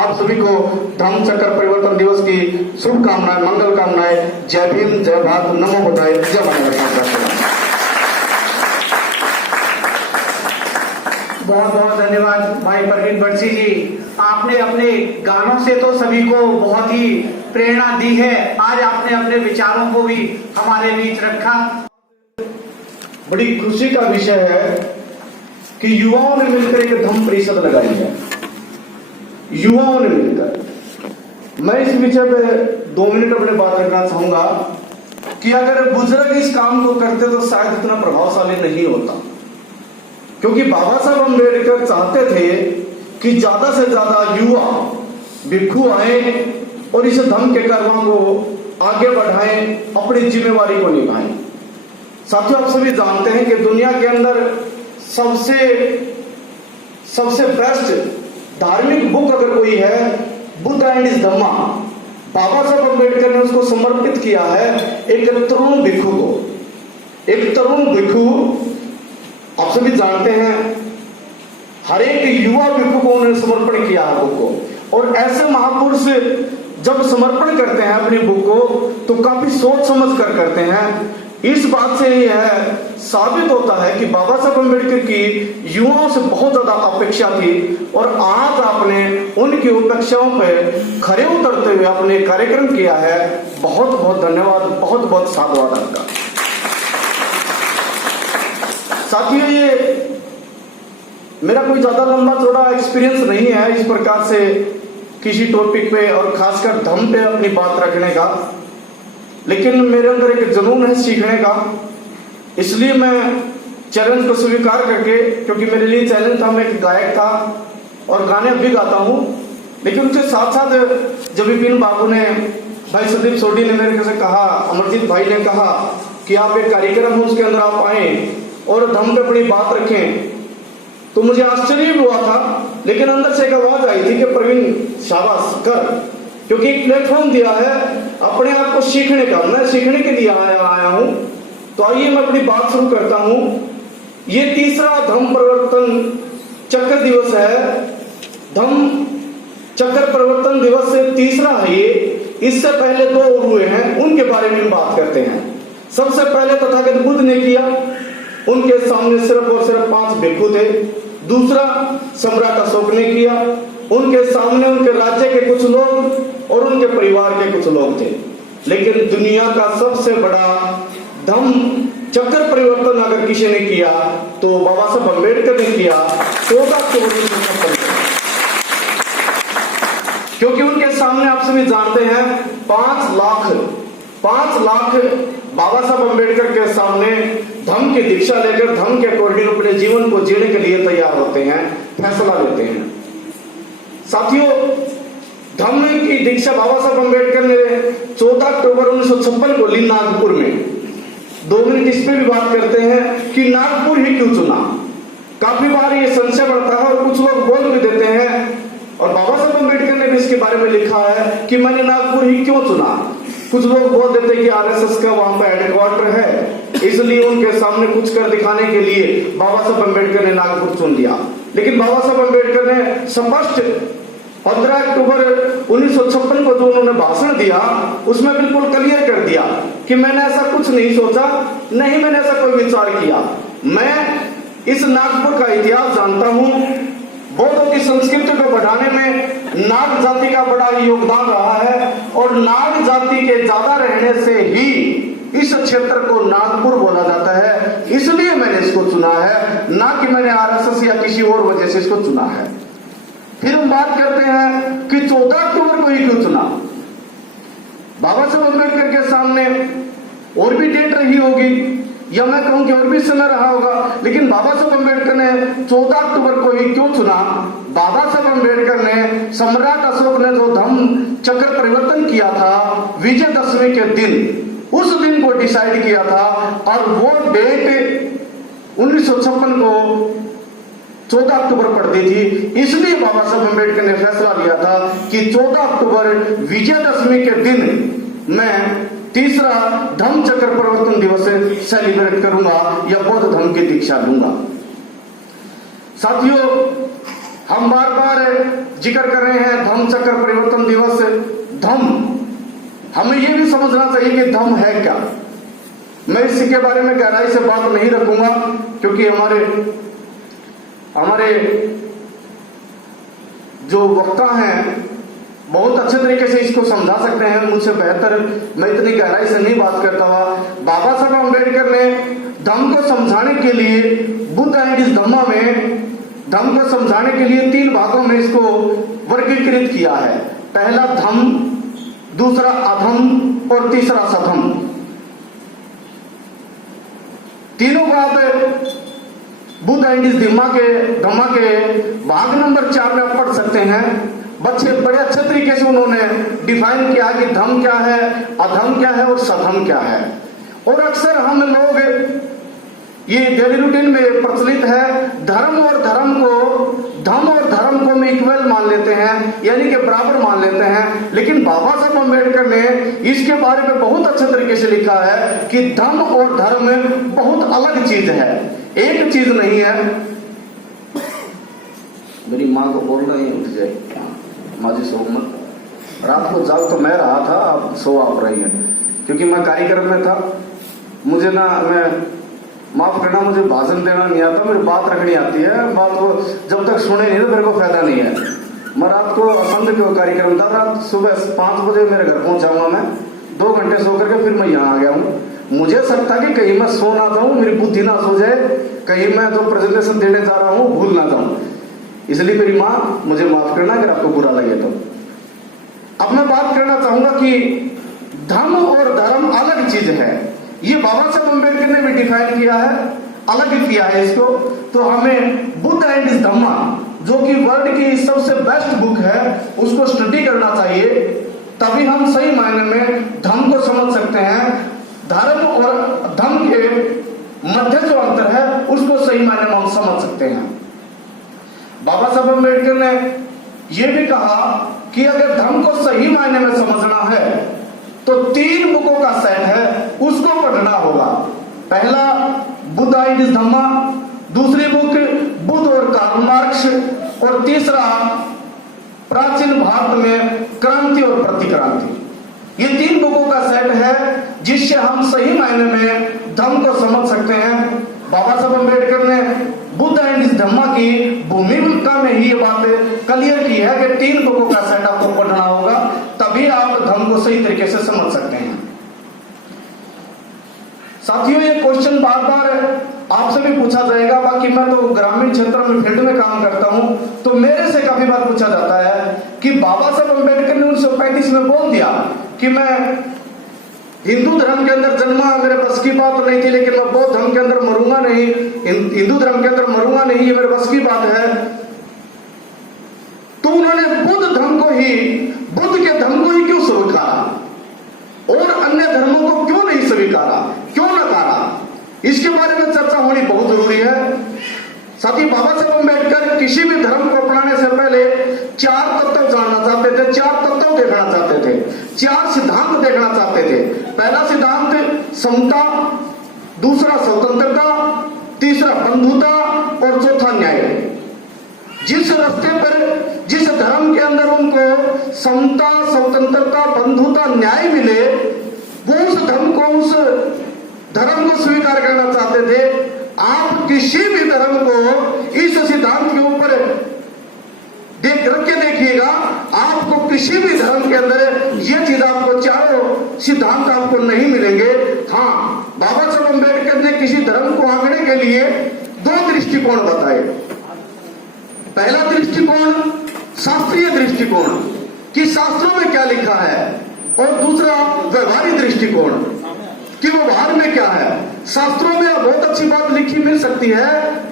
आप सभी को धम्म चक्र परिवर्तन दिवस की शुभकामनाएं, मंगल कामनाएं। जय भीम, जय भारत, नमो बुद्धाय, जय भारत। बहुत बहुत धन्यवाद भाई प्रवीण बरसी जी। आपने अपने गानों से तो सभी को बहुत ही प्रेरणा दी है। आज आपने अपने विचारों को भी हमारे बीच रखा। बड़ी खुशी का विषय है कि युवाओं ने मिलकर एक धम्म परिषद लगाई है। युवाओं ने मिलकर, मैं इस विषय पे 2 मिनट अपने बात रखना चाहूंगा कि अगर बुजुर्ग इस काम को करते तो शायद इतना प्रभावशाली नहीं होता, क्योंकि बाबा साहब अम्बेडकर चाहते थे कि ज्यादा से ज्यादा युवा भिक्षु आए और इस धम्म के कार्यों को आगे बढ़ाएं, अपनी जिम्मेवारी को निभाएं। साथियों, आप सभी जानते हैं कि दुनिया के अंदर सबसे बेस्ट धार्मिक बुक अगर कोई है, बुद्ध एंड हिज धम्मा। बाबा साहब अम्बेडकर ने उसको समर्पित किया है एक तरुण भिक्षु को। एक तरुण भिक्षु, आप सभी जानते हैं, हर एक युवा भिक्षु को उन्होंने समर्पण किया है बुक को। और ऐसे महापुरुष जब समर्पण करते हैं अपनी बुक को तो काफी सोच समझ कर करते हैं। इस बात से यह साबित होता है कि बाबा साहब अम्बेडकर की युवाओं से बहुत ज्यादा अपेक्षा थी और आज आपने उनकी अपेक्षाओं पर खरे उतरते हुए अपने कार्यक्रम किया है। बहुत बहुत धन्यवाद, बहुत बहुत साधुवाद आपका। साथियों, ये मेरा कोई ज्यादा लंबा चौड़ा एक्सपीरियंस नहीं है इस प्रकार से किसी टॉपिक पे और खासकर धम्म पे अपनी बात रखने का, लेकिन मेरे अंदर एक जुनून है सीखने का। इसलिए मैं चैलेंज को स्वीकार करके, क्योंकि मेरे लिए चैलेंज था, मैं एक गायक था और गाने भी गाता हूँ, लेकिन उसके साथ साथ जब विपिन बाबू ने, भाई सदीप सोडी ने मेरे से कहा, अमरजीत भाई ने कहा कि आप एक कार्यक्रम हो उसके अंदर आप आए और धम्म पे अपनी बात रखें, तो मुझे आश्चर्य भी हुआ था, लेकिन अंदर से एक आवाज आई थी कि प्रवीण शाबाश कर, क्योंकि एक प्लेटफॉर्म दिया है अपने आप को सीखने का। मैं सीखने के लिए आया हूं। तो आइए मैं अपनी बात शुरू करता हूं। ये तीसरा धम्म परिवर्तन चक्र दिवस है। धम्म चक्र परिवर्तन दिवस से तीसरा है ये। इससे पहले 2 और हुए हैं, उनके बारे में बात करते हैं। सबसे पहले तथागत बुद्ध ने किया, उनके सामने सिर्फ और सिर्फ 5 भिक्षु थे। दूसरा सम्राट अशोक ने किया, उनके सामने उनके राज्य के कुछ लोग और उनके परिवार के कुछ लोग थे। लेकिन दुनिया का सबसे बड़ा धम्म चक्र परिवर्तन अगर किसी ने किया तो बाबा साहब अम्बेडकर ने किया 14 अक्टूबर 1956। क्योंकि उनके सामने आप सभी जानते हैं 5 लाख बाबा साहब अम्बेडकर के सामने धम्म की दीक्षा लेकर धम्म के अकॉर्डिंग अपने जीवन को जीने के लिए तैयार होते हैं, फैसला लेते हैं। साथियों, धम्म की दीक्षा बाबा साहब अम्बेडकर ने 14 अक्टूबर 1956 को ली नागपुर में। 2 मिनट इस पे भी बात करते हैं कि नागपुर ही क्यों चुना। काफी बार ये संशय बढ़ता है और कुछ लोग बोल भी देते हैं, और बाबा साहब अम्बेडकर ने भी इसके बारे में लिखा है कि मैंने नागपुर ही क्यों चुना। कुछ लोग बोल देते हैं कि आरएसएस का वहां पर हेडक्वार्टर है, इसलिए उनके सामने कुछ कर दिखाने के लिए बाबा साहब अम्बेडकर ने नागपुर चुन लिया। लेकिन बाबा साहब अम्बेडकर ने स्पष्ट 15 अक्टूबर 1956 को जो उन्होंने भाषण दिया उसमें बिल्कुल क्लियर कर दिया कि मैंने ऐसा कुछ नहीं सोचा, नहीं मैंने ऐसा कोई विचार किया। मैं इस नागपुर का इतिहास जानता हूं। बौद्धों की संस्कृति को बढ़ाने में नाग जाति का बड़ा योगदान रहा है और नाग जाति के ज्यादा रहने से ही इस क्षेत्र को नागपुर बोला जाता है। इसलिए मैंने इसको चुना है, ना कि मैंने आरएसएस या किसी और वजह से इसको चुना है। फिर हम बात करते हैं कि 14 अक्टूबर को ही क्यों चुना। बाबा साहब अम्बेडकर के सामने और भी डेट रही होगी या मैं कहूं कि और भी समय रहा होगा, लेकिन बाबा साहब अम्बेडकर ने 14 अक्टूबर को ही क्यों चुना। बाबा साहब अम्बेडकर ने सम्राट अशोक ने जो धम्म चक्र परिवर्तन किया था विजयदशमी के दिन, उस दिन को डिसाइड किया था और वो डेट 1956 को 14 अक्टूबर पड़ती थी। इसलिए बाबा साहब अम्बेडकर ने फैसला लिया था कि 14 अक्टूबर विजयदशमी के दिन मैं तीसरा धम्म चक्र परिवर्तन दिवस सेलिब्रेट करूंगा या बौद्ध धर्म की दीक्षा लूंगा। साथियों, हम बार बार जिक्र कर रहे हैं धम्म चक्र परिवर्तन दिवस। धम्म, हमें यह भी समझना चाहिए कि धम्म है क्या। मैं इसके बारे में गहराई से बात नहीं रखूंगा, क्योंकि हमारे जो वक्ता हैं बहुत अच्छे तरीके से इसको समझा सकते हैं मुझसे बेहतर। मैं इतनी गहराई से नहीं बात करता हुआ। बाबा साहब अम्बेडकर ने धम्म को समझाने के लिए बुद्ध एंड इस धम्मा में धम्म को समझाने के लिए 3 भागों में इसको वर्गीकृत किया है। पहला धम्म, दूसरा अधम्म और तीसरा सधम्म। तीनों बात बुद्ध एंड इस धम्मा के भाग नंबर 4 में आप पढ़ सकते हैं। बच्चे बड़े अच्छे तरीके से उन्होंने डिफाइन किया कि धम्म क्या है, अधम्म क्या है और सधम्म क्या है। और अक्सर हम लोग ये डेली रूटीन में प्रचलित है, धर्म और धर्म को हम इक्वल मान लेते हैं, यानी कि बराबर मान लेते हैं। लेकिन बाबा साहब अम्बेडकर ने इसके बारे में बहुत अच्छे तरीके से लिखा है कि धर्म और धर्म बहुत अलग चीज है, एक चीज नहीं है। मेरी माँ को बोल रही है उठ जाए, माँ जी सो मत, रात को जाग तो मैं रहा था, अब सो आप रही है, क्योंकि मैं कार्यक्रम में था। मुझे मैं माफ करना, मुझे भाषण देना नहीं आता, मेरी बात रखनी आती है। बात को जब तक सुने नहीं तो मेरे को फायदा नहीं है। मैं रात को असंध का कार्यक्रम था, रात सुबह 5 बजे मेरे घर पहुंचा हुआ मैं, 2 घंटे सो करके फिर मैं यहाँ आ गया हूँ। मुझे शक था कि कहीं मैं सो ना जाऊं, मेरी बुद्धि ना सो जाए, कहीं मैं तो प्रेजेंटेशन देने जा रहा हूँ भूल ना जाऊं। इसलिए मेरी माँ मुझे माफ करना अगर आपको बुरा लगे तो। अब मैं बात करना चाहूंगा कि धर्म और धर्म अलग चीज है। ये बाबा साहब अम्बेडकर ने भी डिफाइन किया है, अलग किया है इसको। तो हमें बुद्ध एंड इस धम्मा, जो कि वर्ल्ड की सबसे बेस्ट बुक है, उसको स्टडी करना चाहिए। तभी हम सही मायने में धर्म को समझ सकते हैं। धर्म और धम्म के मध्य जो अंतर है उसको सही मायने में हम समझ सकते हैं। बाबा साहब अम्बेडकर ने यह भी कहा कि अगर धर्म को सही मायने में समझना है तो 3 बुकों का सेट है, उसको पढ़ना होगा। पहला बुद्ध एंड इस धम्मा, दूसरी बुक बुद्ध और कार्ल मार्क्स, और तीसरा प्राचीन भारत में क्रांति और प्रतिक्रांति। ये 3 बुकों का सेट है जिससे हम सही मायने में धर्म को समझ सकते हैं। बाबा साहब अम्बेडकर ने बुद्ध एंड इस धम्मा की भूमिका में ही ये बात क्लियर की है कि 3 बुकों का सेट आपको पढ़ना होगा, तभी आप धर्म को सही तरीके से समझ सकते हैं। साथियों, ये क्वेश्चन बार बार आपसे भी पूछा जाएगा। बाकी मैं तो ग्रामीण क्षेत्र में फील्ड में काम करता हूं, तो मेरे से काफी बार पूछा जाता है कि बाबा साहब अम्बेडकर ने 1935 में बोल दिया कि मैं हिंदू धर्म के अंदर जन्मा, मेरे बस की बात नहीं थी, लेकिन मैं बौद्ध धर्म के अंदर मरूंगा नहीं, हिंदू धर्म के अंदर मरूंगा नहीं, ये मेरे बस की बात है। तो उन्होंने बुद्ध के धर्म को ही क्यों स्वीकारा और अन्य धर्मों को क्यों नहीं स्वीकारा, क्यों नकारा? इसके बारे में चर्चा होनी बहुत जरूरी है। साथ ही बाबा साहब अम्बेडकर किसी भी धर्म को अपनाने से पहले 4 तत्व जानना चाहते थे, 4 तत्व देखना चाहते थे, 4 सिद्धांत देखना चाहते थे। पहला सिद्धांत समता, दूसरा स्वतंत्रता, तीसरा बंधुता और चौथा न्याय। जिस रास्ते पर, जिस धर्म के अंदर उनको समता, स्वतंत्रता, बंधुता, न्याय मिले, वो उस धर्म को स्वीकार करना चाहते थे। आप किसी भी धर्म को इस सिद्धांत के ऊपर रख के देखिएगा, आपको किसी भी धर्म के अंदर ये चीज आपको, चारों सिद्धांत आपको नहीं मिलेंगे। हाँ, बाबा साहब अम्बेडकर ने किसी धर्म को आंकने के लिए 2 दृष्टिकोण बताए। पहला दृष्टिकोण शास्त्रीय दृष्टिकोण कि शास्त्रों में क्या लिखा है, और दूसरा व्यवहारिक दृष्टिकोण कि व्यवहार में क्या है। शास्त्रों में बहुत अच्छी बात लिखी मिल सकती है,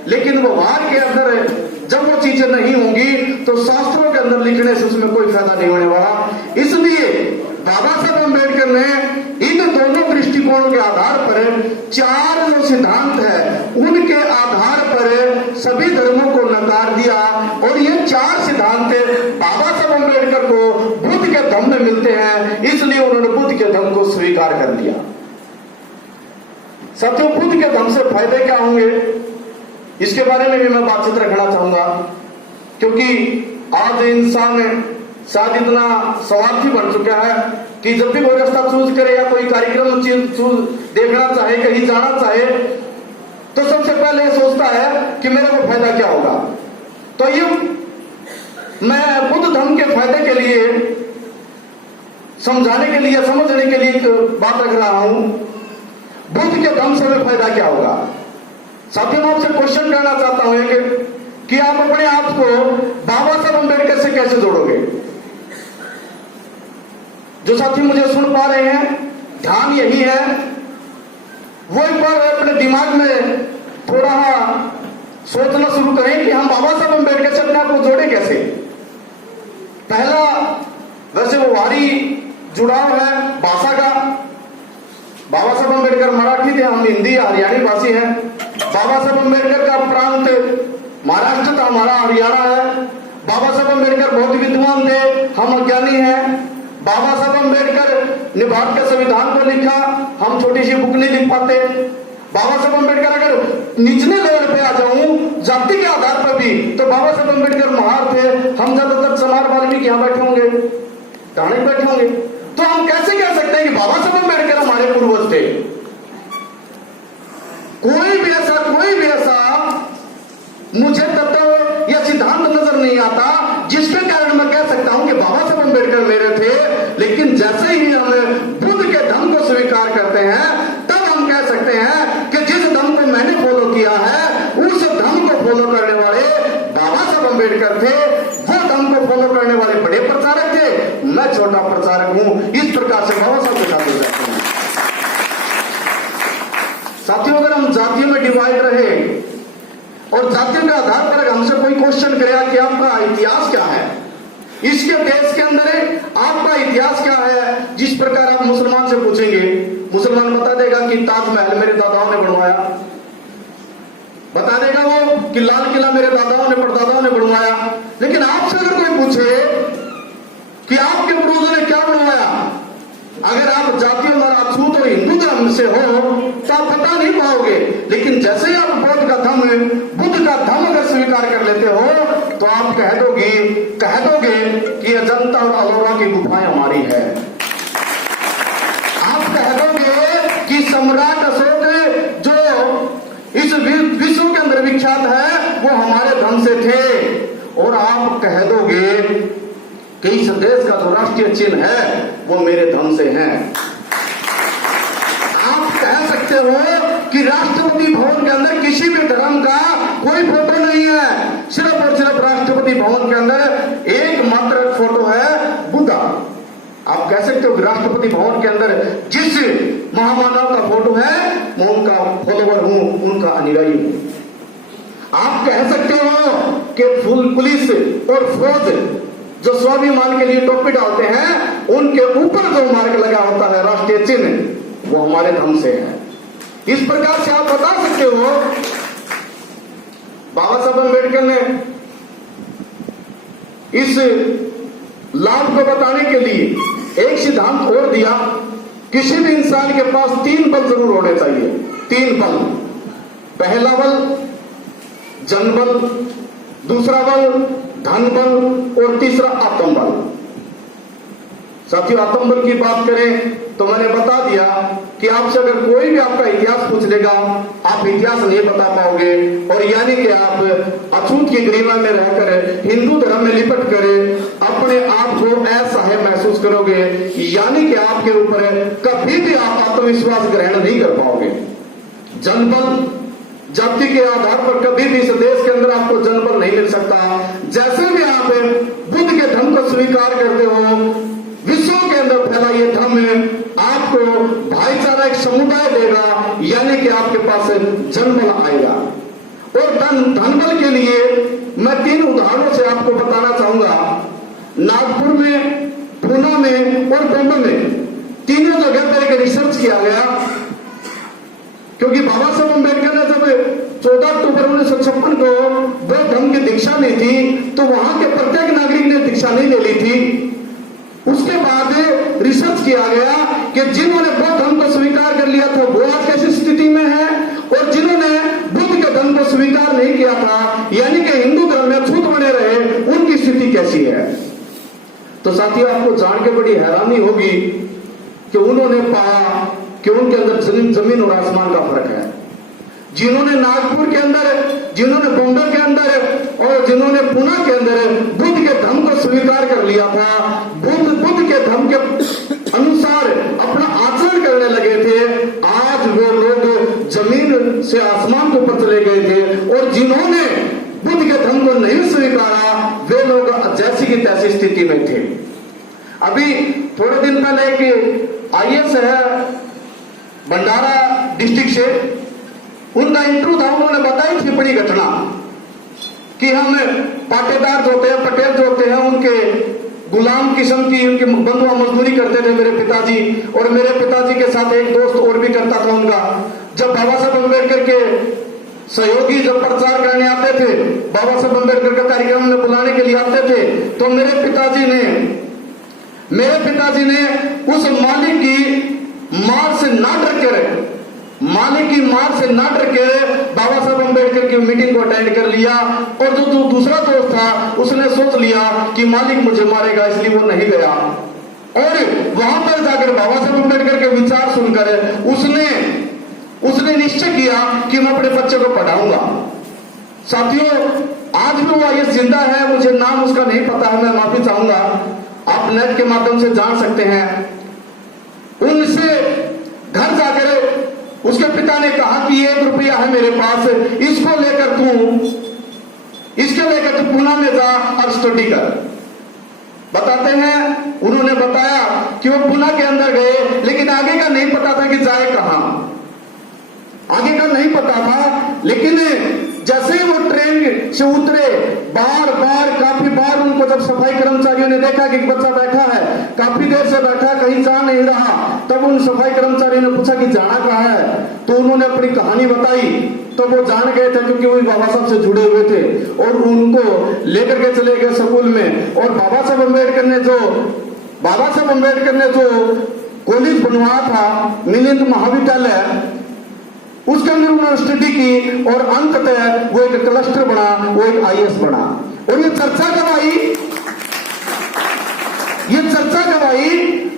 लेकिन व्यवहार के अंदर जब वो चीजें नहीं होंगी तो शास्त्रों के अंदर लिखने से उसमें कोई फायदा नहीं होने वाला। इसलिए बाबा साहब अम्बेडकर ने इन दोनों दृष्टिकोणों के आधार पर 4 जो सिद्धांत है उनके आधार पर सभी धर्मों को नकार दिया, और ये 4 सिद्धांत बाबा साहब अम्बेडकर को बुद्ध के धम्म में मिलते हैं, इसलिए उन्होंने बुद्ध के धम्म को स्वीकार कर लिया। साथियों, बुद्ध के धम्म से फायदे क्या होंगे, इसके बारे में भी मैं बातचीत रखना चाहूंगा, क्योंकि आज इंसान शायद इतना स्वार्थी बन चुका है कि जब भी कोई रास्ता चूज करे या कोई कार्यक्रम देखना चाहे, कहीं जाना चाहे, तो सबसे पहले ये सोचता है कि मेरे को फायदा क्या होगा। तो ये मैं बुद्ध धर्म के फायदे के लिए, समझाने के लिए, समझने के लिए एक बात रख रहा हूं। बुद्ध के धर्म से हमें फायदा क्या होगा। साथियों, मैं आपसे क्वेश्चन करना चाहता हूं कि आप अपने आप को बाबा साहब अम्बेडकर से कैसे जोड़ोगे। जो साथी मुझे सुन पा रहे हैं, ध्यान यही है, वो एक बार अपने दिमाग में थोड़ा सोचना शुरू करें कि हम बाबा साहब अम्बेडकर से अपने आप को जोड़े कैसे। पहला, वैसे वो भारी जुड़ाव है भाषा का। बाबा साहब अम्बेडकर मराठी थे, हम हिंदी हरियाणी भाषी हैं। बाबा साहब अम्बेडकर का प्रांत महाराष्ट्र था, हमारा हरियाणा है। बाबा साहब अम्बेडकर बहुत विद्वान थे, हम अज्ञानी हैं। बाबा साहब अम्बेडकर ने भारत के संविधान को लिखा, हम छोटी सी बुक नहीं लिख पाते। बाबा साहब अम्बेडकर, अगर निचले लेवल पे आ जाऊं जाति के आधार पर भी, तो बाबा साहब अम्बेडकर महार थे। हम ज्यादातर समाज वाल्मीकि यहाँ बैठे होंगे, टाणे बैठे होंगे, तो हम कैसे कह सकते हैं कि बाबा साहब अम्बेडकर हमारे पूर्वज थे। कोई भी ऐसा मुझे तत्व या सिद्धांत नजर नहीं आता जिसके कारण मैं कह सकता हूं कि बाबा साहब अम्बेडकर मेरे थे। लेकिन जैसे ही हम बुद्ध के धर्म को स्वीकार करते हैं, तब हम कह सकते हैं कि जिस धर्म को मैंने फॉलो किया है, उस धर्म को फॉलो करने वाले बाबा साहब अम्बेडकर थे। वो धर्म को फॉलो करने वाले बड़े प्रचारक थे, मैं छोटा प्रचारक हूं। इस प्रकार से बाबा साहब के साथ जाते हैं। साथियों, अगर हम जातियों में डिवाइड रहे और जातियों के आधार पर अगर हमसे कोई क्वेश्चन करेगा कि आपका इतिहास क्या है, इसके देश के अंदर आपका इतिहास क्या है, जिस प्रकार आप मुसलमान से पूछेंगे, मुसलमान बता देगा कि ताजमहल मेरे दादाओं ने बनवाया, बता देगा वो कि लाल किला मेरे दादाओं ने परदादाओं ने बनवाया। लेकिन आपसे अगर कोई पूछे कि आपके पूर्वजों ने क्या बनवाया, अगर आप जातियों द्वारा अछूत और हिंदू धर्म से हो तो आप बता नहीं पाओगे। लेकिन जैसे ही आप बौद्ध का धर्म, बुद्ध का धर्म अगर स्वीकार कर लेते हो, तो आप कह दोगे कि अजंता और अलोरा की गुफाएं हमारी है। आप कह दोगे कि सम्राट अशोक जो इस विश्व के अंदर विख्यात है, वो हमारे धर्म से थे। और आप कह दोगे कि इस देश का जो राष्ट्रीय चिन्ह है वो मेरे धर्म से है। आप कह सकते हो कि राष्ट्रपति भवन के अंदर किसी भी धर्म का कोई फोटो नहीं है, सिर्फ और सिर्फ राष्ट्रपति भवन के अंदर एकमात्र फोटो है बुद्धा। आप कह सकते हो कि राष्ट्रपति भवन के अंदर जिस महामानव का फोटो है मैं उनका फॉलोवर हूं, उनका अनुयायी हूं। आप कह सकते हो कि पुलिस और फौज जो स्वाभिमान के लिए टोपी डालते हैं, उनके ऊपर जो मार्क लगा होता है राष्ट्रीय चिन्ह, वो हमारे धर्म से है। इस प्रकार से आप बता सकते हो। बाबा साहब अम्बेडकर ने इस लाभ को बताने के लिए एक सिद्धांत और दिया, किसी भी इंसान के पास 3 बल जरूर होने चाहिए। 3 बल, पहला बल जन बल, दूसरा बल धन बल और तीसरा आत्म बल। साथियों, आत्म बल की बात करें तो मैंने बता दिया कि आपसे अगर कोई भी आपका इतिहास पूछ लेगा, आप इतिहास नहीं बता पाओगे, और यानी कि आप अछूत की गरिमा में रहकर हिंदू धर्म में लिपट कर अपने आप को असहाय महसूस करोगे, यानी कि आपके ऊपर कभी भी आप आत्मविश्वास ग्रहण नहीं कर पाओगे। जनबल, जाति के आधार पर कभी भी इस देश के अंदर आपको जनबल नहीं मिल सकता। जैसे भी आप बुद्ध के धर्म को स्वीकार करते हो, विश्व के अंदर फैला ये धर्म आपको भाईचारा एक समुदाय देगा, यानी कि आपके पास जनबल आएगा। और धन बल के लिए मैं 3 उदाहरणों से आपको बताना चाहूंगा। नागपुर में, पूना में और बम्बई में, तीनों जगह पर एक रिसर्च किया गया, क्योंकि बाबा साहब अम्बेडकर ने जब 14 अक्टूबर 1956 को बौद्ध धर्म की दीक्षा ली थी, तो वहां के प्रत्येक नागरिक ने दीक्षा नहीं ले ली थी। उसके बाद रिसर्च किया गया कि जिन्होंने बौद्ध धर्म को स्वीकार कर लिया था वो आज कैसी स्थिति में है, और जिन्होंने बुद्ध के धर्म को स्वीकार नहीं किया था, यानी कि हिंदू धर्म में छूत बने रहे, उनकी स्थिति कैसी है। तो साथियों, आपको जान के बड़ी हैरानी होगी कि उन्होंने पाया कि उनके अंदर जमीन और आसमान का फर्क है। जिन्होंने नागपुर के अंदर, जिन्होंने बॉम्बे के अंदर और जिन्होंने पुणे के अंदर बुद्ध के धर्म को स्वीकार कर लिया था, बुद्ध के धर्म के अनुसार अपना आचरण करने लगे थे, आज वो लोग जमीन से आसमान के ऊपर चले गए थे। और जिन्होंने बुद्ध के धर्म को नहीं स्वीकारा, वे लोग जैसी की तैसी स्थिति में थे। अभी थोड़े दिन पहले एक आईएएस है भंडारा डिस्ट्रिक्ट से, उनका इंटरव्यू था, उन्होंने बताई थी बड़ी घटना कि हम पाटेदार जो होते हैं, पटेल जो होते हैं, उनके गुलाम किस्म की उनकी बंधुआ मजदूरी करते थे मेरे पिताजी, और मेरे पिताजी के साथ एक दोस्त और भी करता था उनका। जब बाबा साहब अम्बेडकर के सहयोगी जब प्रचार करने आते थे, बाबा साहब अम्बेडकर का कार्यक्रम में बुलाने के लिए आते थे, तो मेरे पिताजी ने उस मालिक की मार से ना डर कर, मालिक की मार से ना डर के बाबा साहब अम्बेडकर की मीटिंग को अटेंड कर लिया। और जो दूसरा दोस्त था, उसने सोच लिया कि मालिक मुझे मारेगा, इसलिए वो नहीं गया। और वहां पर जाकर बाबा साहब अम्बेडकर के विचार सुनकर उसने निश्चय किया कि मैं अपने बच्चे को पढ़ाऊंगा। साथियों, आज भी वो आईएएस जिंदा है, मुझे नाम उसका नहीं पता है, मैं माफी चाहूंगा, आप नेट के माध्यम से जान सकते हैं। उनसे घर जाकर उसके पिता ने कहा कि 1 रुपया है मेरे पास, इसको लेकर तू पुणे में जा और स्टडी कर। बताते हैं, उन्होंने बताया कि वो पुणे के अंदर गए, लेकिन आगे का नहीं पता था कि जाए कहां, आगे का नहीं पता था। लेकिन जैसे ही वो ट्रेन से उतरे, काफी बार उनको जब सफाई कर्मचारियों ने देखा कि बच्चा बैठा है, काफी देर से बैठा, कहीं जा नहीं रहा, तब उन सफाई कर्मचारियों ने पूछा कि जाना कहाँ है, तो उन्होंने अपनी कहानी बताई। तो वो जान गए थे, क्योंकि वो बाबा साहब से जुड़े हुए थे, और उनको लेकर के चले गए स्कूल में। और बाबा साहब अम्बेडकर ने जो कॉलेज बनवाया था, मिलिंद महाविद्यालय, उसके अंदर उन्होंने स्टडी की, और अंततः वो एक क्लस्टर बना, वो एक आईएएस बना। और ये चर्चा कब आई,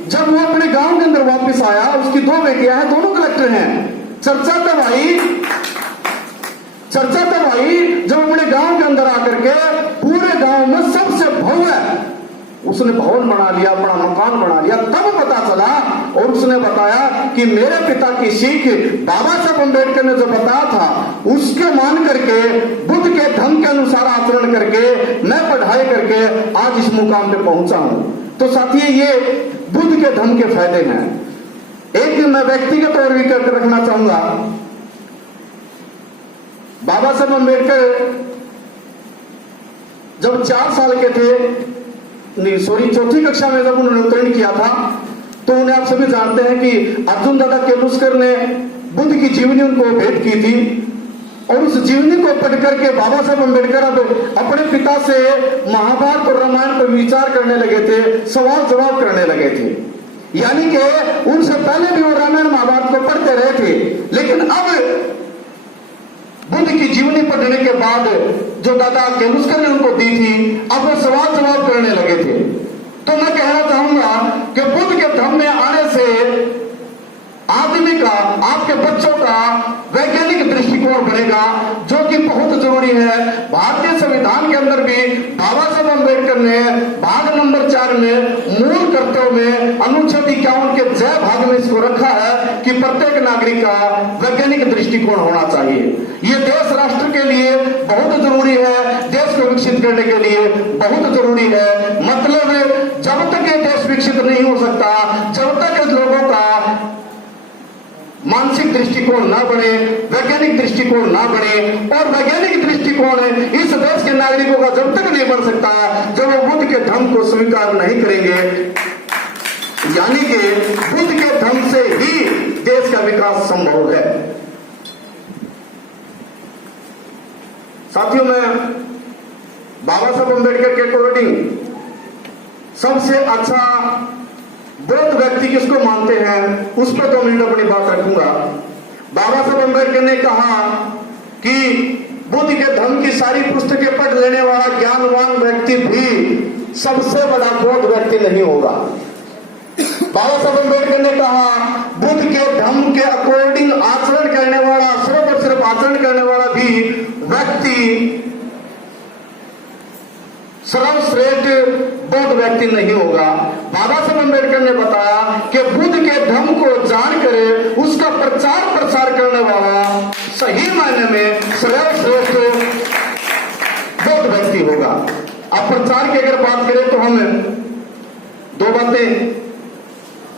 जब वो अपने गांव के अंदर वापस आया, उसकी 2 बेटियां हैं, दोनों कलेक्टर हैं। चर्चा तब आई जब अपने गांव के अंदर आकर के पूरे गांव में सबसे भव्य उसने भवन बना लिया, अपना मकान बना लिया। तब पता चला, और उसने बताया कि मेरे पिता की सीख बाबा साहब अम्बेडकर ने जो बताया था, उसके मान करके, बुद्ध के धर्म के अनुसार आचरण करके, मैं पढ़ाई करके आज इस मुकाम पे पहुंचा हूं। तो साथियों, ये बुद्ध के धर्म के फायदे हैं। एक मैं व्यक्तिगत और भी करके रखना चाहूंगा। बाबा साहब अम्बेडकर जब 4 साल के थे, चौथी कक्षा में जब उन्होंने उत्तीर्ण किया था, तो उन्हें आप सभी जानते हैं कि अर्जुन दादा केलुस्कर ने बुद्ध की जीवनी उनको भेंट की थी। और उस जीवनी को पढ़ करके बाबा साहब अम्बेडकर अब अपने पिता से महाभारत और रामायण पर विचार करने लगे थे, सवाल जवाब करने लगे थे। यानी कि उनसे पहले भी वो रामायण महाभारत को पढ़ते रहे थे, लेकिन अब बुद्ध की जीवनी पढ़ने के बाद जो दादा केलुस्कर ने उनको दी थी, अब वो सवाल जवाब करने लगे थे। तो मैं कहना चाहूंगा कि बुद्ध के धर्म में आने से आदमी का, आपके बच्चों का वैज्ञानिक दृष्टिकोण बढ़ेगा, जो कि बहुत जरूरी है। भारतीय संविधान के अंदर भी बाबा साहब अम्बेडकर ने भाग नंबर 4 में मूल कर्तव्य में अनुच्छेद 51 के जय भाग में इसको रखा है कि प्रत्येक नागरिक का वैज्ञानिक दृष्टिकोण होना चाहिए। ये देश राष्ट्र के लिए बहुत जरूरी है, देश को विकसित करने के लिए बहुत जरूरी है। मतलब जब तक ये देश विकसित नहीं हो सकता, जब तक लोगों का मानसिक दृष्टिकोण ना बने, वैज्ञानिक दृष्टिकोण ना बने, और वैज्ञानिक दृष्टिकोण इस देश के नागरिकों का जब तक नहीं बन सकता जब वो बुद्ध के धर्म को स्वीकार नहीं करेंगे। यानी कि बुद्ध के धर्म से ही देश का विकास संभव है। साथियों, मैं बाबा साहब अम्बेडकर के अकॉर्डिंग सबसे अच्छा बौद्ध व्यक्ति किसको मानते हैं, उस पर 2 मिनट अपनी बात रखूंगा। बाबा साहब अम्बेडकर ने कहा कि बुद्ध के धम्म की सारी पुस्तकें पढ़ लेने वाला ज्ञानवान व्यक्ति भी सबसे बड़ा बौद्ध व्यक्ति नहीं होगा। बाबा साहब अम्बेडकर ने कहा बुद्ध के धम्म के अकॉर्डिंग आचरण करने वाला, सिर्फ और सिर्फ आचरण करने वाला भी व्यक्ति सर्वश्रेष्ठ बौद्ध व्यक्ति नहीं होगा। बाबा साहब अम्बेडकर ने बताया कि बुद्ध के धम्म को जानकर उसका प्रचार प्रसार करने वाला सही मायने में सर्वश्रेष्ठ बौद्ध व्यक्ति होगा। अब प्रचार की अगर बात करें तो हम दो बातें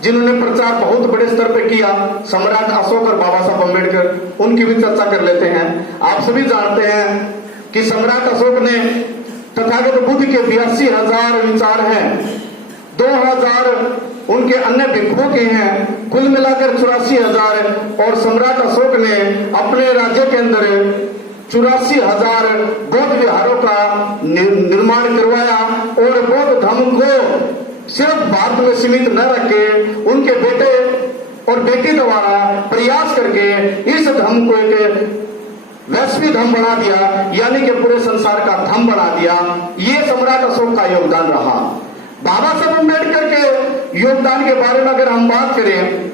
जिन्होंने प्रचार बहुत बड़े स्तर पर किया, सम्राट अशोक और बाबा साहब अम्बेडकर, उनकी भी चर्चा कर लेते हैं। आप सभी जानते हैं कि सम्राट अशोक ने तथागत बुद्ध के 82,000 विचार हैं, 2,000 उनके अन्य भिक्षुओं के हैं, कुल मिलाकर 84,000। और सम्राट अशोक ने अपने राज्य के अंदर 84,000 बौद्ध विहारों का निर्माण करवाया और बौद्ध धर्म को सिर्फ भारत में सीमित न रखे, उनके बेटे और बेटी द्वारा प्रयास करके इस धर्म को एक वैश्विक धर्म बना दिया, यानी कि पूरे संसार का धर्म बना दिया। ये सम्राट अशोक का योगदान रहा। बाबा साहब अम्बेडकर के योगदान के बारे में अगर हम बात करें,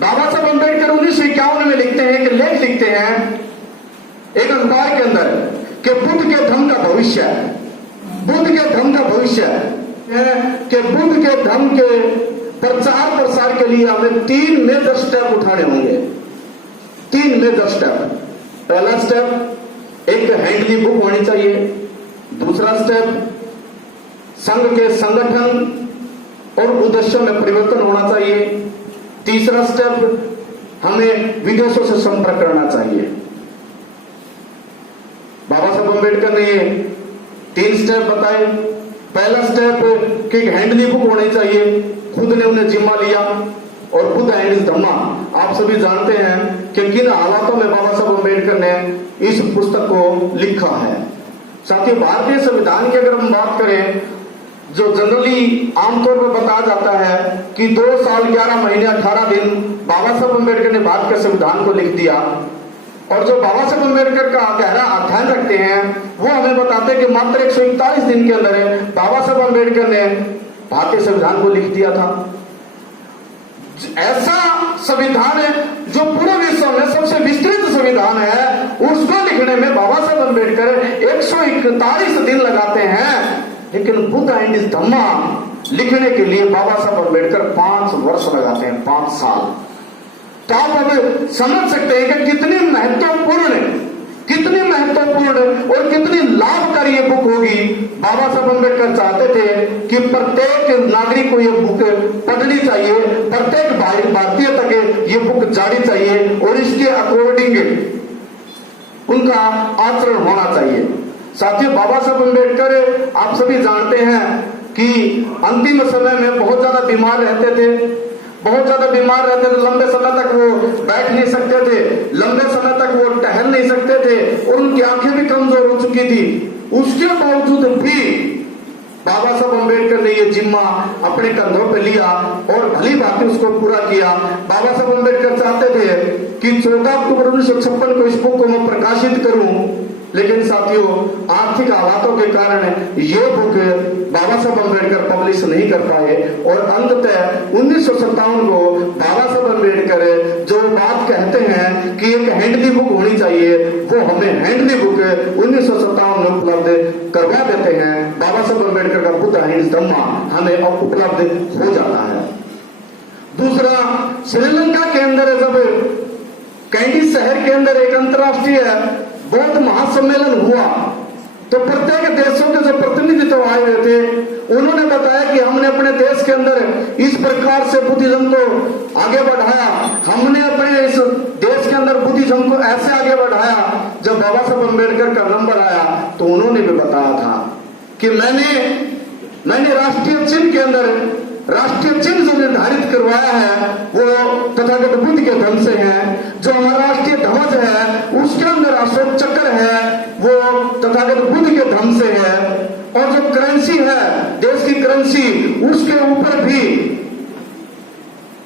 बाबा साहब अम्बेडकर 1951 में लिखते हैं कि लेख लिखते हैं एक अखबार के अंदर कि बुद्ध के धर्म का भविष्य है, बुद्ध के धर्म का भविष्य है कि बुद्ध के धर्म के प्रचार प्रसार के लिए हमें 3 मेजर स्टेप उठाने होंगे। 3 मेजर स्टेप। पहला स्टेप एक हैंडली बुक होनी चाहिए, दूसरा स्टेप संघ के संगठन और उद्देश्यों में परिवर्तन होना चाहिए, तीसरा स्टेप हमें विदेशों से संपर्क करना चाहिए। बाबा साहब अम्बेडकर ने 3 स्टेप बताए। पहला स्टेप कि हैंडली बुक होनी चाहिए, खुद ने उन्हें जिम्मा लिया। और बुद्ध एंड इज धम्मा, आप सभी जानते हैं कि किन हालातों में बाबा साहब अम्बेडकर ने इस पुस्तक को लिखा है। साथ ही भारतीय संविधान की अगर हम बात करें, जो जनरली आमतौर पर बताया जाता है कि 2 साल 11 महीने 18 दिन बाबा साहब अम्बेडकर ने भारत के संविधान को लिख दिया। और जो बाबा साहब अम्बेडकर का गहरा अध्ययन रखते हैं वो हमें बताते हैं कि मात्र 141 दिन के अंदर बाबा साहब अम्बेडकर ने भारतीय संविधान को लिख दिया था। ऐसा संविधान है जो पूरे विश्व में सबसे विस्तृत संविधान है, उसको लिखने में बाबा साहब अम्बेडकर 141 दिन लगाते हैं। लेकिन बुद्ध एंड इज धम्मा लिखने के लिए बाबा साहब अम्बेडकर 5 वर्ष लगाते हैं, 5 साल। तो आप अब समझ सकते हैं कि कितनी महत्वपूर्ण और कितनी लाभकारी ये बुक होगी। बाबा साहब अम्बेडकर चाहते थे कि प्रत्येक नागरिक को ये बुक पढ़नी चाहिए, प्रत्येक भारतीय तक ये बुक जानी चाहिए और इसके अकॉर्डिंग उनका आचरण होना चाहिए। साथियों, बाबा साहब अम्बेडकर आप सभी जानते हैं कि अंतिम समय में बहुत ज्यादा बीमार रहते थे, लंबे समय तक वो बैठ नहीं सकते थे, लंबे समय तक वो टहल नहीं सकते थे और उनकी आंखें भी कमजोर हो चुकी थी। उसके बावजूद भी बाबा साहब अम्बेडकर ने ये जिम्मा अपने कंधों पे लिया और भली भांति उसको पूरा किया। बाबा साहब अम्बेडकर चाहते थे कि 14 अक्टूबर 1956 को इस बुक को मैं प्रकाशित करूं, लेकिन साथियों आर्थिक हालातों के कारण ये बुक बाबा साहब अम्बेडकर पब्लिश नहीं कर पाए और अंततः 1957 को बाबा साहब अम्बेडकर जो बात कहते हैं कि एक हैंडली बुक होनी चाहिए, वो हमें हैंडली बुक 1957 में उपलब्ध करवा देते हैं। बाबा साहब अम्बेडकर का बुद्ध एंड धम्मा हमें अब उपलब्ध हो जाता है। दूसरा, श्रीलंका के अंदर जब कैंडी शहर के अंदर एक अंतर्राष्ट्रीय बौद्ध महासम्मेलन हुआ तो प्रत्येक देशों के जो प्रतिनिधित्व आए हुए थे उन्होंने बताया कि हमने अपने देश के अंदर इस प्रकार से बुद्धिज्म को आगे बढ़ाया, हमने अपने इस देश के अंदर बुद्धिज्म को ऐसे आगे बढ़ाया। जब बाबा साहब अम्बेडकर का नंबर आया तो उन्होंने भी बताया था कि मैंने राष्ट्रीय चिन्ह के अंदर राष्ट्रीय चिन्ह जो निर्धारित करवाया है वो तथागत बुद्ध के धर्म से है। जो हमारा राष्ट्रीय ध्वज है उसके अंदर अशोक चक्र है, वो तथागत बुद्ध के धर्म से है। और जो करेंसी है, देश की करेंसी, उसके ऊपर भी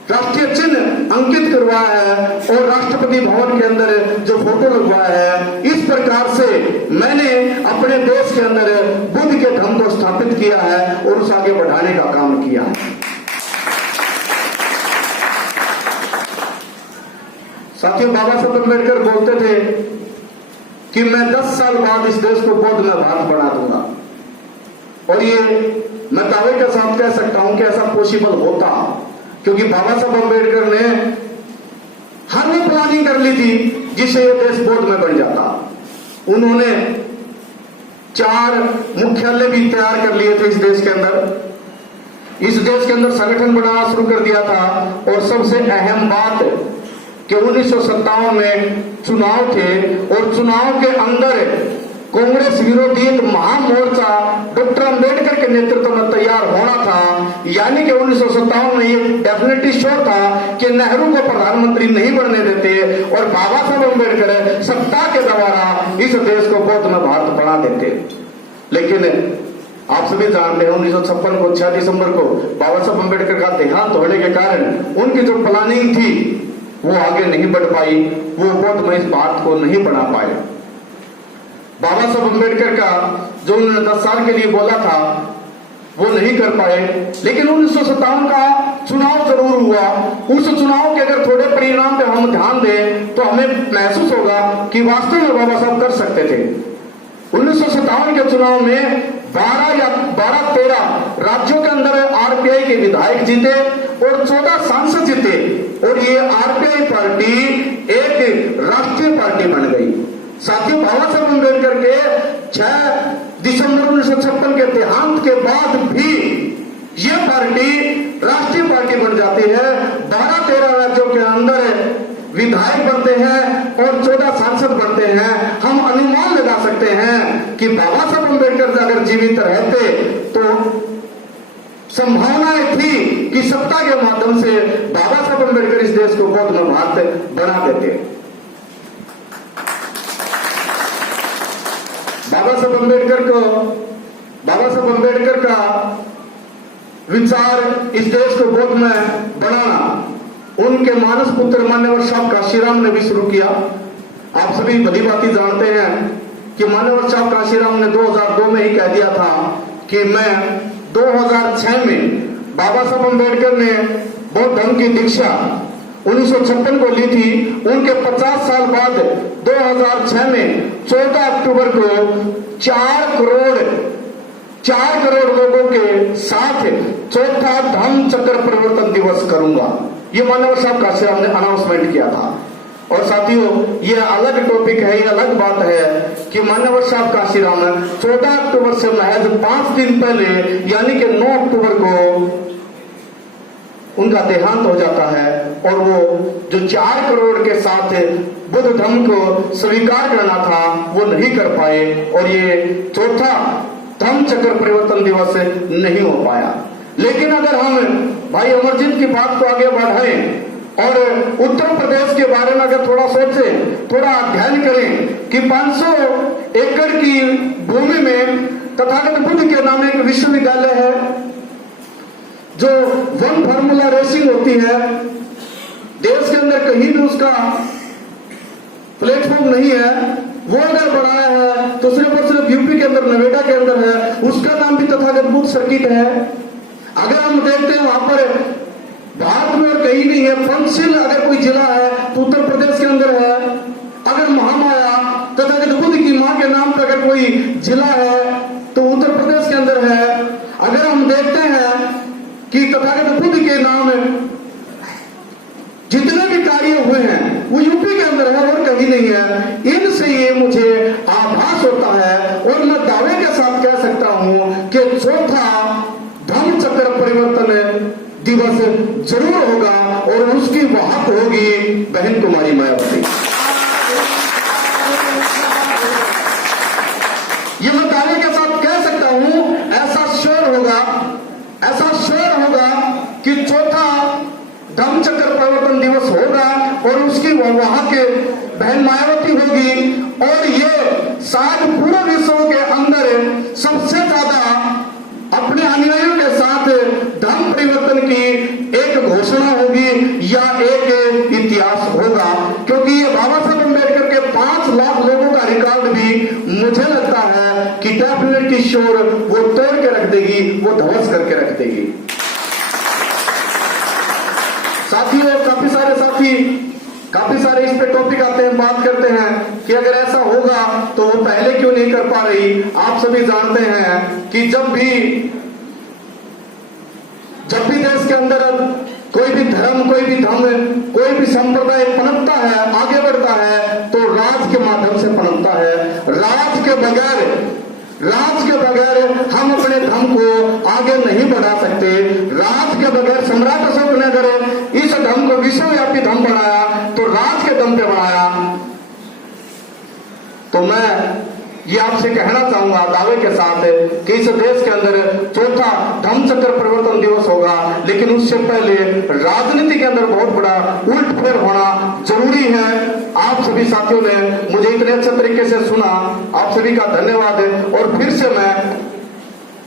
राष्ट्रीय चिन्ह अंकित करवाया है और राष्ट्रपति भवन के अंदर जो फोटो लगवाया है। इस प्रकार से मैंने अपने देश के अंदर बुद्ध के धर्म को स्थापित किया है और उस आगे बढ़ाने का काम किया है। साथियों, बाबा साहब अम्बेडकर बोलते थे कि मैं 10 साल बाद इस देश को बौद्ध में भारत बना दूंगा, और ये मैं दावे के साथ कह सकता हूं कि ऐसा पॉसिबल होता, क्योंकि बाबा साहब अम्बेडकर ने हर वो प्लानिंग कर ली थी जिससे ये देश बौद्ध में बन जाता। उन्होंने 4 मुख्यालय भी तैयार कर लिए थे इस देश के अंदर। इस देश के अंदर संगठन बनाना शुरू कर दिया था, और सबसे अहम बात कि 1957 में चुनाव थे, और चुनाव के अंदर कांग्रेस विरोधी एक महामोर्चा डॉक्टर अंबेडकर के नेतृत्व में तैयार होना था। यानी कि 1957 में ये डेफिनेटली श्योर था कि नेहरू को प्रधानमंत्री नहीं बनने देते, और बाबा साहब अम्बेडकर सत्ता के द्वारा इस देश को बौद्ध में भारत बना देते। लेकिन आप सभी जानते हैं 1956 को 6 दिसंबर को बाबा साहब अम्बेडकर का देहांत होने के कारण उनकी जो प्लानिंग थी वो आगे नहीं बढ़ पाई, वो बौद्ध में इस भारत को नहीं बना पाए। बाबा साहब अम्बेडकर का जो उन्होंने 10 साल के लिए बोला था वो नहीं कर पाए। लेकिन 1957 का चुनाव जरूर हुआ। उस चुनाव के अगर थोड़े परिणाम पे हम ध्यान दें तो हमें महसूस होगा कि वास्तव में बाबा साहब कर सकते थे। 1957 के चुनाव में 12-13 राज्यों के अंदर आरपीआई के विधायक जीते और 14 सांसद जीते, और ये आरपीआई पार्टी एक राष्ट्रीय पार्टी बन गई। साथियों, बाबा साहब अम्बेडकर के 6 दिसंबर 1956 के देहांत के बाद भी ये पार्टी राष्ट्रीय पार्टी बन जाती है। 12-13 राज्यों के अंदर विधायक बनते हैं और 14 सांसद बनते हैं। हम अनुमान लगा सकते हैं कि बाबा साहब अम्बेडकर अगर जीवित रहते तो संभावनाएं थी कि सत्ता के माध्यम से बाबा साहब अम्बेडकर इस देश को बौद्ध में भारत बना देते। बाबा साहब अम्बेडकर का विचार इस देश को बौद्ध में बनाना उनके मानस पुत्र मान्यवर साहब काशीराम ने भी शुरू किया। आप सभी भली भांति जानते हैं कि मान्यवर साहब काशीराम ने 2002 में ही कह दिया था कि मैं 2006 में बाबा साहब अम्बेडकर ने बौद्ध धर्म की दीक्षा 1956 को ली थी। उनके 50 साल बाद 2006 में 14 अक्टूबर को 4 करोड़ लोगों के साथ चौथा धम्म चक्र परिवर्तन दिवस करूंगा, ये मान्यवर साहब काशीराम ने अनाउंसमेंट किया था। और साथियों, ये अलग टॉपिक है, ये अलग बात है कि मान्यवर साहब काशीराम 14 अक्टूबर से महज 5 दिन पहले यानी कि 9 अक्टूबर को उनका देहांत हो जाता है, और वो जो 4 करोड़ के साथ बुद्ध धर्म को स्वीकार करना था वो नहीं कर पाए, और ये चौथा धम्म चक्र परिवर्तन दिवस नहीं हो पाया। लेकिन अगर हम भाई अमरजीत की बात को आगे बढ़ाएं और उत्तर प्रदेश के बारे में अगर थोड़ा सोचें, थोड़ा अध्ययन करें कि 500 एकड़ की भूमि में तथागत बुद्ध के नाम एक विश्वविद्यालय है, जो 1 फार्मूला रेसिंग होती है, देश के अंदर कहीं भी उसका प्लेटफॉर्म नहीं है, वो अगर बनाया है तो सिर्फ और सिर्फ यूपी के अंदर नोएडा के अंदर है, उसका नाम भी तथागत बुद्ध सर्किट है। अगर हम देखते हैं वहां पर भारत में और कहीं नहीं है, पंचशील अगर कोई जिला है तो उत्तर प्रदेश के अंदर है। अगर महामाया तथागत बुद्ध की मां के नाम पर अगर कोई जिला है तो उत्तर प्रदेश के अंदर है। अगर हम देखते हैं कि तथागत बुद्ध के नाम जितने भी कार्य हुए हैं वो यूपी के अंदर है और कहीं नहीं है। इनसे ये मुझे आभास होता है और मैं दावे के साथ कह सकता हूं कि चौथा धम्म चक्र परिवर्तन दिवस जरूर होगा और उसकी वाहक होगी बहन कुमारी मायावती। ये मैं दावे के साथ कह सकता हूं, ऐसा श्योर होगा कि चौथा धम्म चक्र परिवर्तन दिवस होगा और उसकी वाहक बहन मायावती होगी। और ये शायद पूरे विश्व के अंदर सबसे ज्यादा अपने अनुयायियों के साथ धर्म परिवर्तन की एक घोषणा होगी या एक इतिहास होगा, क्योंकि ये बाबा साहब अम्बेडकर के 5 लाख लोगों का रिकॉर्ड भी मुझे लगता है कि डेफिनेटली श्योर वो तोड़ के रख देगी, वो ध्वस्त करके रख देगी। साथियों, काफी सारे इस पे टॉपिक आते हैं, बात करते हैं कि अगर ऐसा होगा तो वो पहले क्यों नहीं कर पा रही। आप सभी जानते हैं कि जब भी देश के अंदर कोई भी धर्म, कोई भी कोई भी संप्रदाय पनपता है, आगे बढ़ता है, तो राज के माध्यम से पनपता है। राज के बगैर हम अपने धर्म को आगे नहीं बढ़ा सकते। राज के बगैर सम्राट अशोक ने अगर इस धर्म को विश्वव्यापी धर्म बढ़ाया तो राज के दम पे बढ़ाया। तो मैं ये आपसे कहना चाहूंगा दावे के साथ कि इस देश के अंदर 4था धम्म चक्र परिवर्तन दिवस होगा, लेकिन उससे पहले राजनीति के अंदर बहुत बड़ा उलटफेर होना जरूरी है। आप सभी साथियों ने मुझे इतने अच्छे तरीके से सुना, आप सभी का धन्यवाद है। और फिर से मैं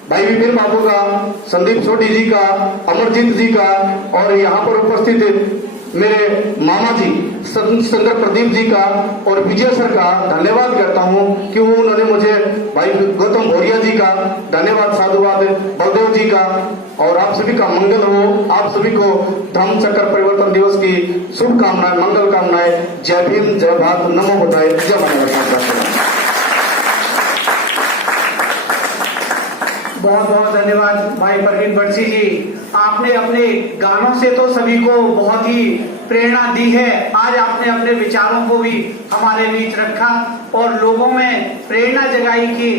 भाई विपिन बाबू का, संदीप सोढी जी का, अमरजीत जी का और यहाँ पर उपस्थित मेरे मामा जी सुंदर प्रदीप जी का और विजय सर का धन्यवाद करता हूं कि उन्होंने मुझे, भाई गौतम भोरिया जी का धन्यवाद, साधुवाद, बलदेव जी का, और आप सभी का मंगल हो। आप सभी को धम्म चक्र परिवर्तन दिवस की शुभकामनाएं, मंगल कामनाएं। जय भीम, जय भारत, नमो बुद्धाय, जय भारत। बहुत बहुत धन्यवाद भाई परवीन बरसी जी। आपने अपने गानों से तो सभी को बहुत ही प्रेरणा दी है। आज आपने अपने विचारों को भी हमारे बीच रखा और लोगों में प्रेरणा जगाई कि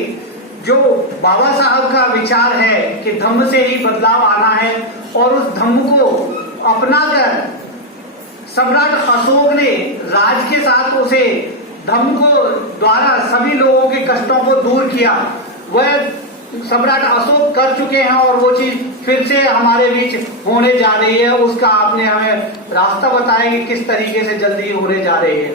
जो बाबा साहब का विचार है कि धम्म से ही बदलाव आना है, और उस धम्म को अपनाकर सम्राट अशोक ने राज के साथ उसे धम्म को द्वारा सभी लोगों के कष्टों को दूर किया। वह सम्राट अशोक कर चुके हैं और वो चीज फिर से हमारे बीच होने जा रही है। उसका आपने हमें रास्ता बताया कि किस तरीके से जल्दी होने जा रही है।